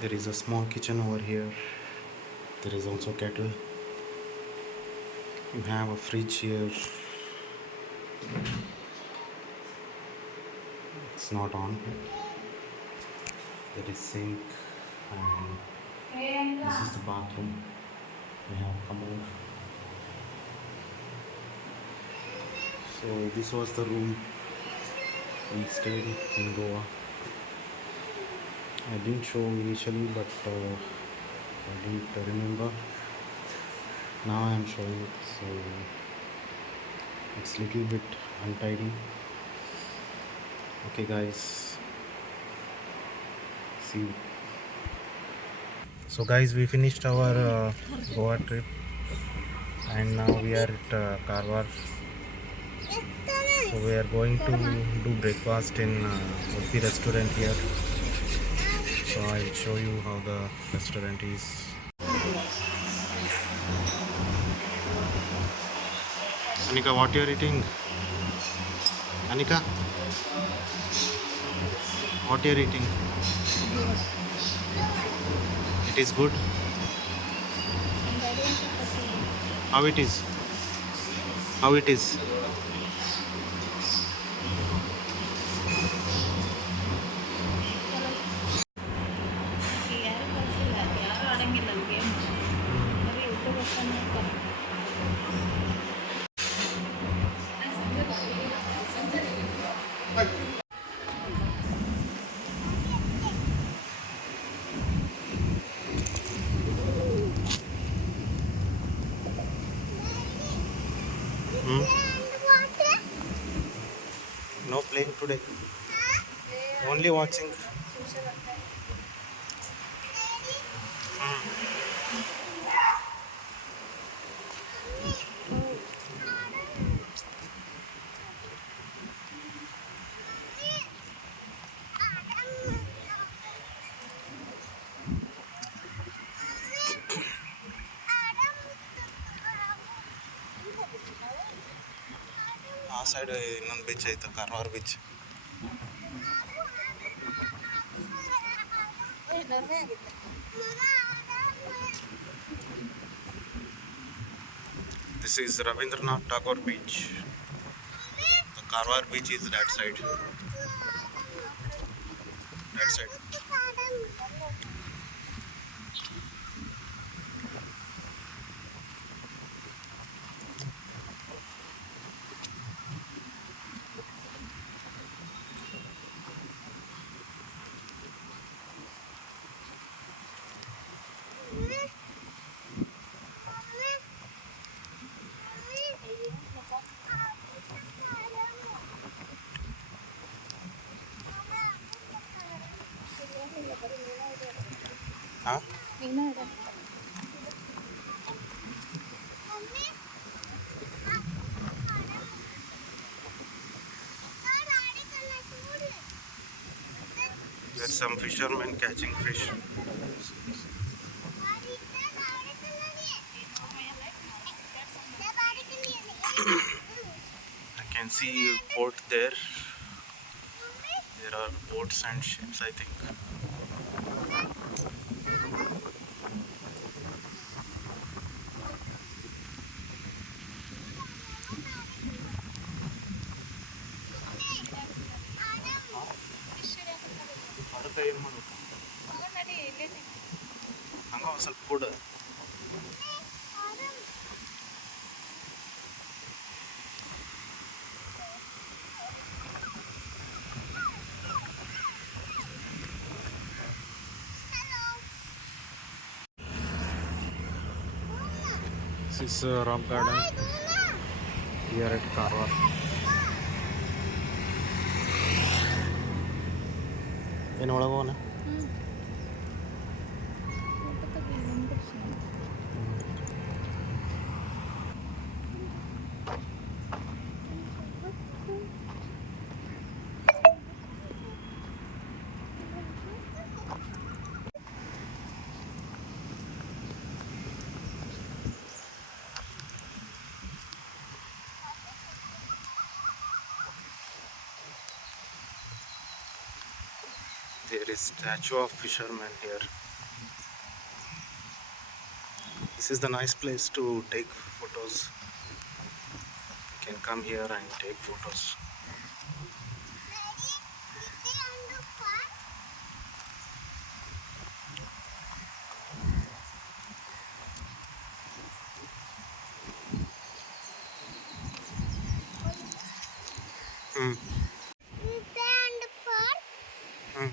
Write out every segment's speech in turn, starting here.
There is a small kitchen over here. There is also kettle. You have a fridge here. It's not on. There is sink and this is the bathroom. We have commode. So this was the room we stayed in Goa. I didn't show initially, but I didn't remember. Now I am showing it, so it's little bit untidy. Okay, guys, see you. So, guys, we finished our Goa trip, and now we are at Karwar. So we are going to do breakfast in the restaurant here. So I'll show you how the restaurant is. Anika, what you are eating? Anika, what you are eating? It is good. How it is? How it is? Hmm? No playing today. Only watching. ಆ side ಇನ್ನೊಂದು beach ಐತೆ Karwar beach. This is Rabindranath Tagore beach. The Karwar beach is that side. That side. Huh? There's some fishermen catching fish. I can see a port there. There are boats and ships, I think. ಅದಕ್ಕೆ ಏನು ಮಾಡೋದು ಹಂಗ ಒಂದು ಸ್ವಲ್ಪ ಕೂಡ This is rock garden here at Karwar. ಏನು ಒಳಗೋನ There is statue of fisherman here. This is the nice place to take photos. You can come here and take photos. Hmm. Hmm.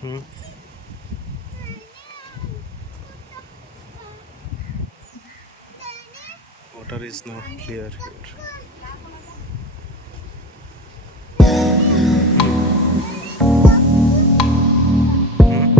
Hmm. Water is not clear here. Hmm.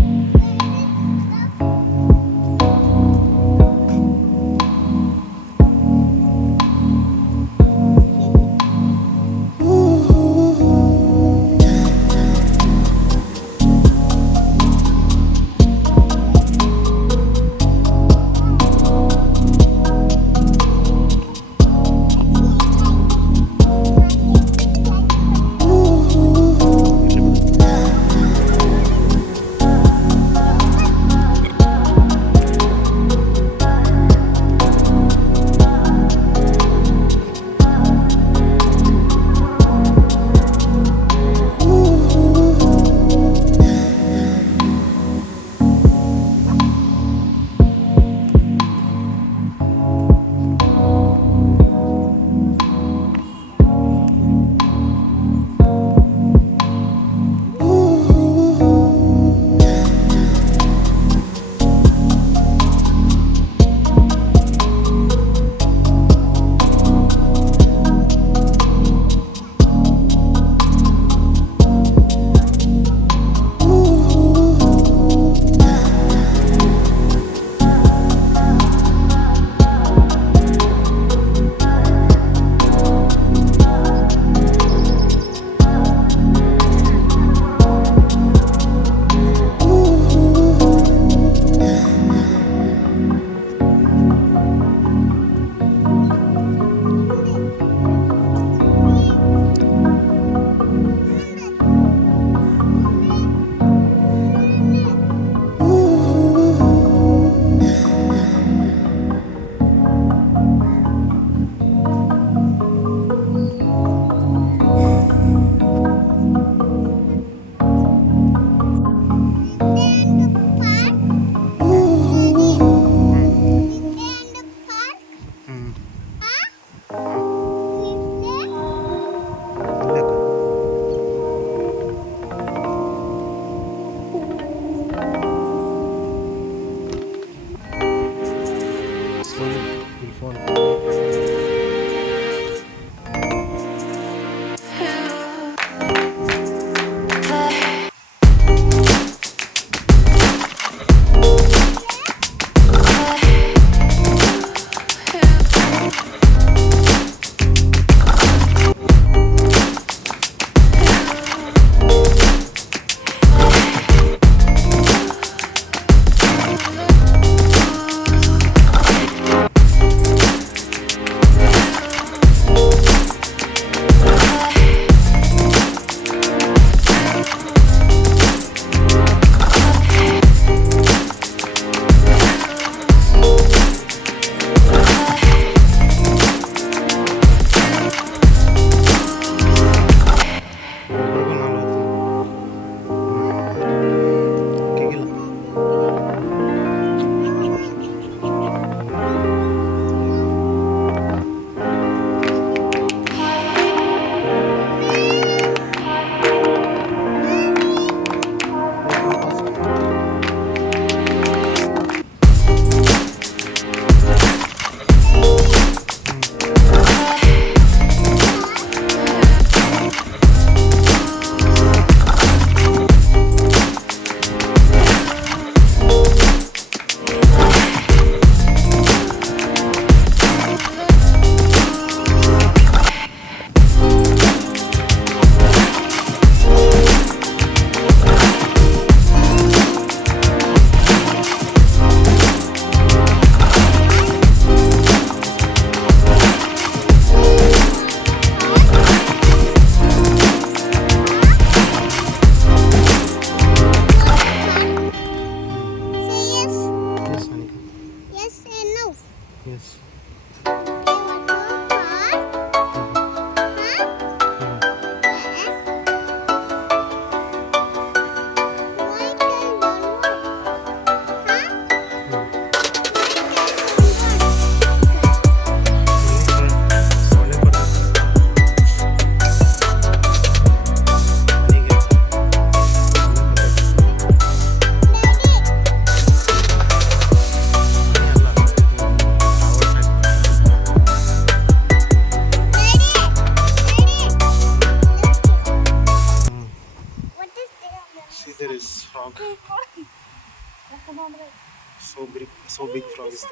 So big frog is there.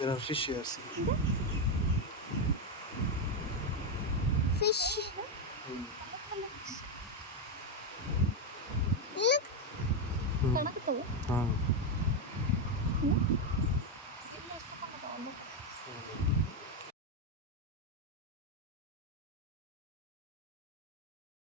There are fish here. See. Fish. Hmm. Look. Hmm. Ah.